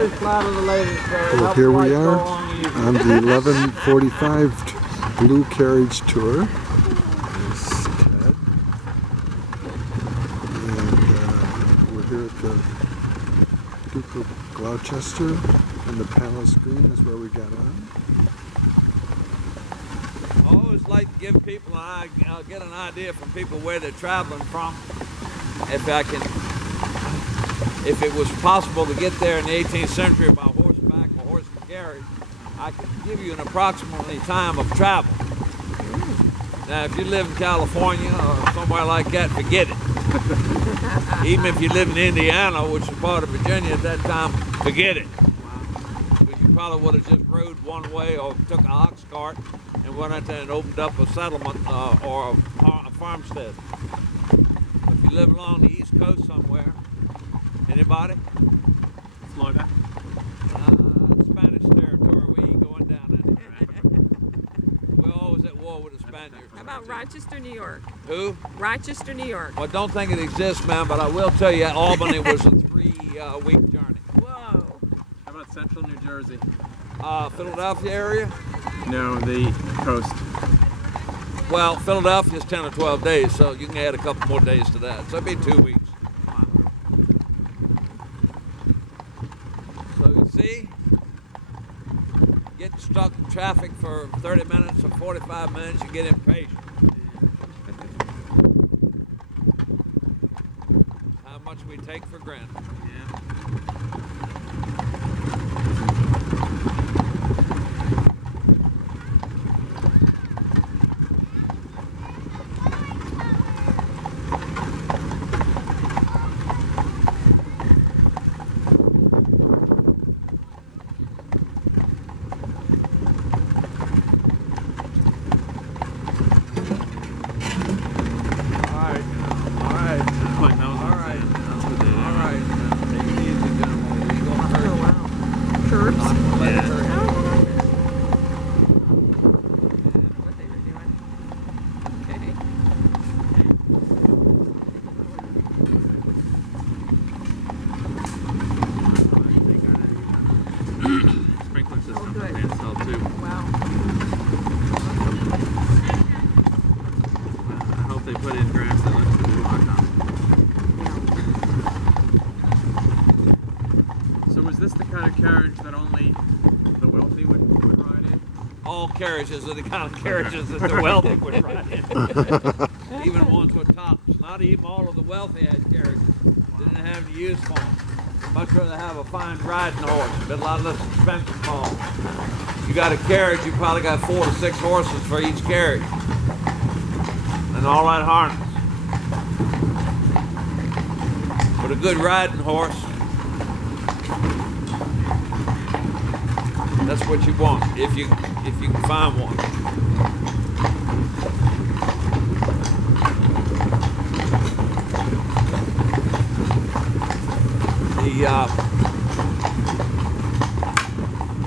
Well, here we are on the 11:45 Blue Carriage tour. There's Ted. And we're here at the Duke of Glouchester, and the Palace Green is where we got on. I always like to give people get an idea from people where they're traveling from. If it was possible to get there in the 18th century by horseback or horse and carriage, I could give you an approximately time of travel. Now, if you live in California or somewhere like that, forget it. Even if you live in Indiana, which is part of Virginia at that time, forget it. Because you probably would have just rode one way or took a ox cart and went out there and opened up a settlement or a farmstead. If you live along the East Coast somewhere, anybody? Florida. Spanish territory. We ain't going down there. We're always at war with the Spaniards. How about Rochester, New York? Who? Rochester, New York. Well, I don't think it exists, man, but I will tell you Albany was a 3-week journey. Whoa. How about central New Jersey? Philadelphia area? No, the coast. Well, Philadelphia's 10 or 12 days, so you can add a couple more days to that. So it'd be 2 weeks. So you see, getting stuck in traffic for 30 minutes or 45 minutes, you get impatient. How much we take for granted. Yeah. Carriage that only the wealthy would ride in? All carriages are the kind of carriages that the wealthy would ride in. Even ones with tops. Not even all of the wealthy had carriages. Didn't have any use for them. Much rather have a fine riding horse, but a lot less expensive for them. You got a carriage, you probably got 4 to 6 horses for each carriage. And all that harness. But a good riding horse, that's what you want, if you can find one. The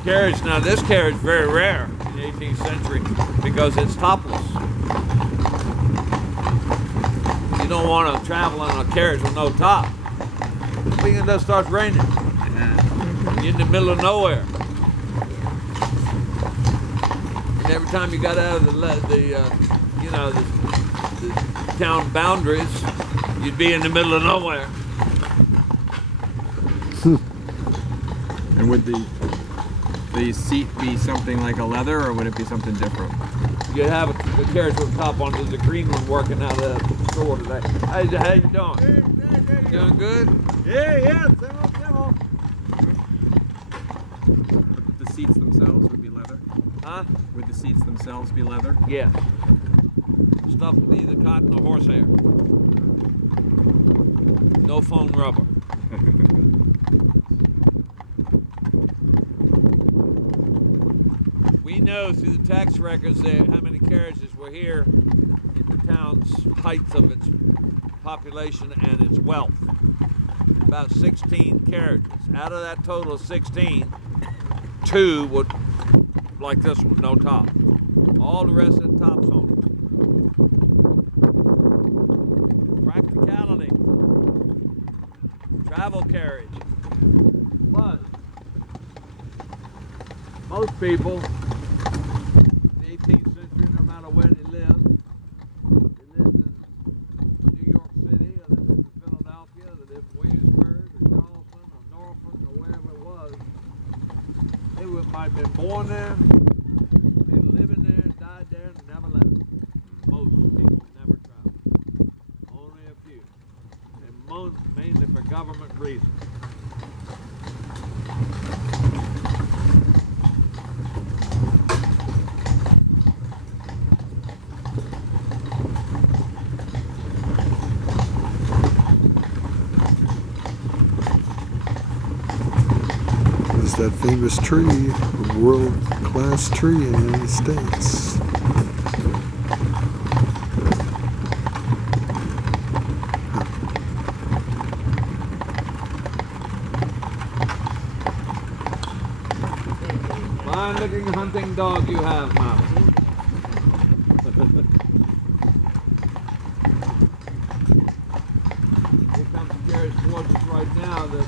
carriage, now this carriage is very rare in the 18th century because it's topless. You don't want to travel in a carriage with no top. Speaking of that, starts raining. You're in the middle of nowhere. Every time you got out of the town boundaries, you'd be in the middle of nowhere. And would the seat be something like a leather, or would it be something different? You'd have a carriage with a top on. There's a green one working out of the store today. How you doing? Hey, doing good? Yeah. The seats themselves would be leather? Huh? Would the seats themselves be leather? Yes. Stuff would be either cotton or horsehair. No foam rubber. We know through the tax records how many carriages were here in the town's height of its population and its wealth. About 16 carriages. Out of that total of 16, 2 would, like this one, no top. All the rest of the tops on it. Practicality. Travel carriage. But most people in the 18th century, no matter where they lived in New York City, or they lived in Philadelphia, or they lived in Williamsburg, or Charleston, or Norfolk, or wherever it was, might have been born there, they lived in there, died there, and never left. Most people never traveled. Only a few. And mainly for government reasons. There's that famous tree, a world-class tree in the United States. Fine-looking hunting dog you have, Mom. Here comes a carriage towards us right now that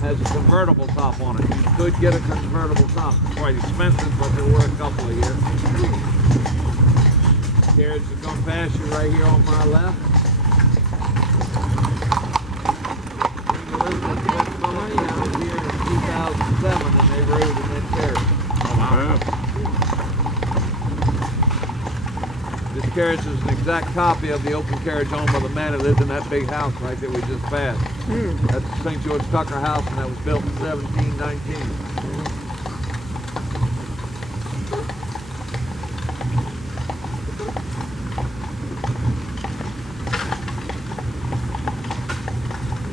has a convertible top on it. You could get a convertible top. It's quite expensive, but they're worth a couple of years. Carriage will come past you right here on my left. Here in 2007, and they rode in that carriage. This carriage is an exact copy of the open carriage owned by the man who lived in that big house right there we just passed. That's the St. George Tucker house, and that was built in 1719.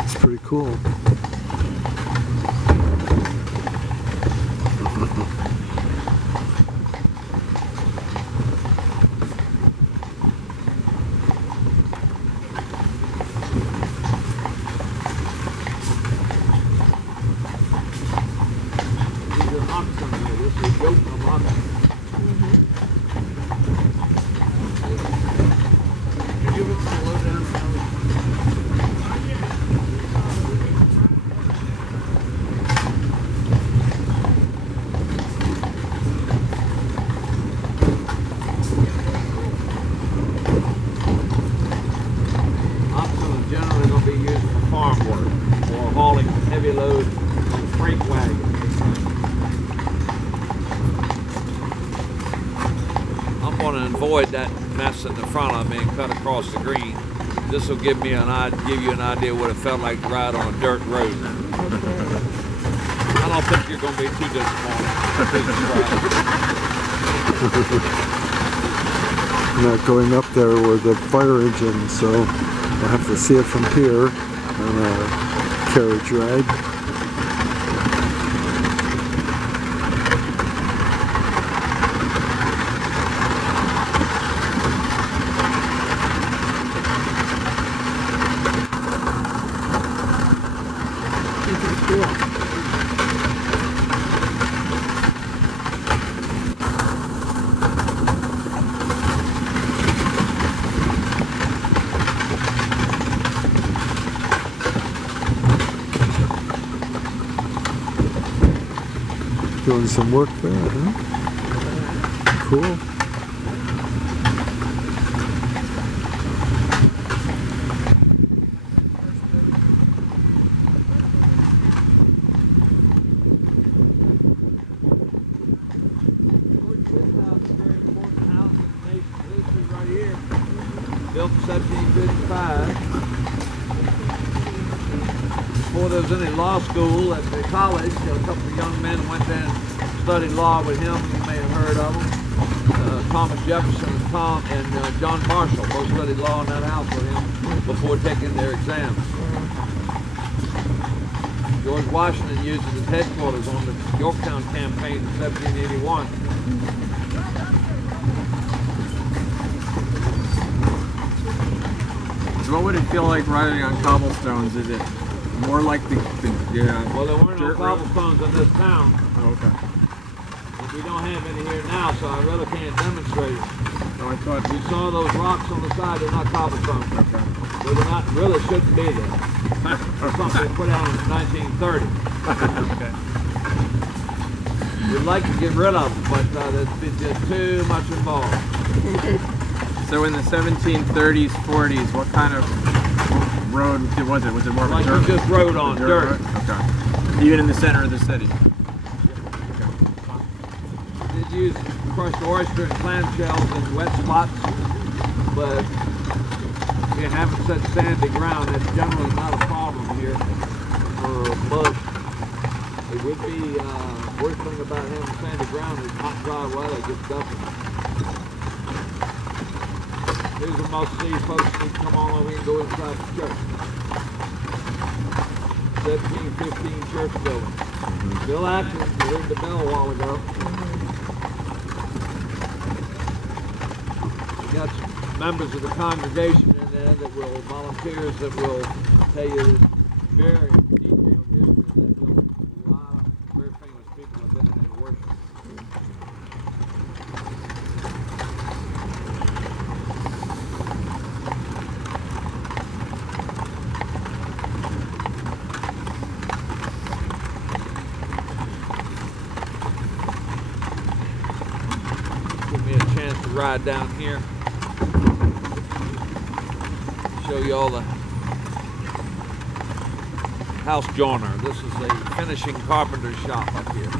It's pretty cool. Avoid that mess in the front of me and cut across the green. This will give you an idea what it felt like to ride on a dirt road. I don't think you're going to be too disappointed. Not going up there with the fire engine, so I'll have to see it from here on a carriage ride. Doing some work there, huh? Cool. Built in 1755. Before there was any law school at the college, a couple of young men went there and studied law with him. You may have heard of them. Thomas Jefferson and John Marshall both studied law in that house with him before taking their exams. George Washington used it as headquarters on the Yorktown campaign in 1781. So what would it feel like riding on cobblestones? Is it more like the Well, there weren't no cobblestones in this town. Oh, okay. But we don't have any here now, so I really can't demonstrate it. No, I thought You saw those rocks on the side, they're not cobblestones. okay. Well, they're not, really shouldn't be there. Something they put out in 1930. Okay. We'd like to get rid of them, but there's just too much involved. So in the 1730s, 40s, what kind of road was it? Was it more of a Like dirt? you just rode on dirt. road? Okay. Even in the center of the city. Did use crushed oyster and clamshells in wet spots, but you haven't such sandy ground. That's generally not a problem here. Mud. It would be worst thing about having sandy ground is hot, dry weather gets dusty. Here's a must-see. Folks need to come on over here and go inside the church. 1715 church building. Still active. We heard the bell a while ago. We got some members of the congregation in there that will, volunteers that will tell you very detailed history of that building. A lot of very famous people have been in there to worship. Give me a chance to ride down here. Show you all the house joiner. This is a finishing carpenter shop up here.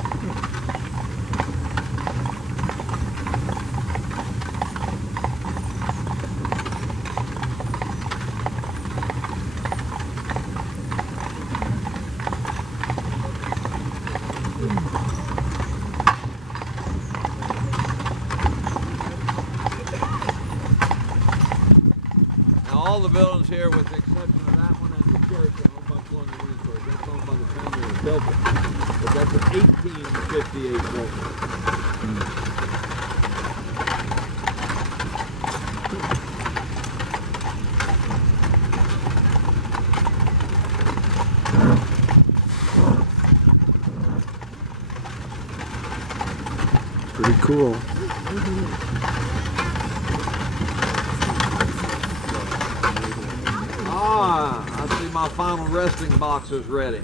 All the buildings here, with the exception of that one and the church, are owned by Colonial Williamsburg. That's owned by the family that built it. But that's an 1858 building. Pretty cool. Ah, I see my final resting box is ready.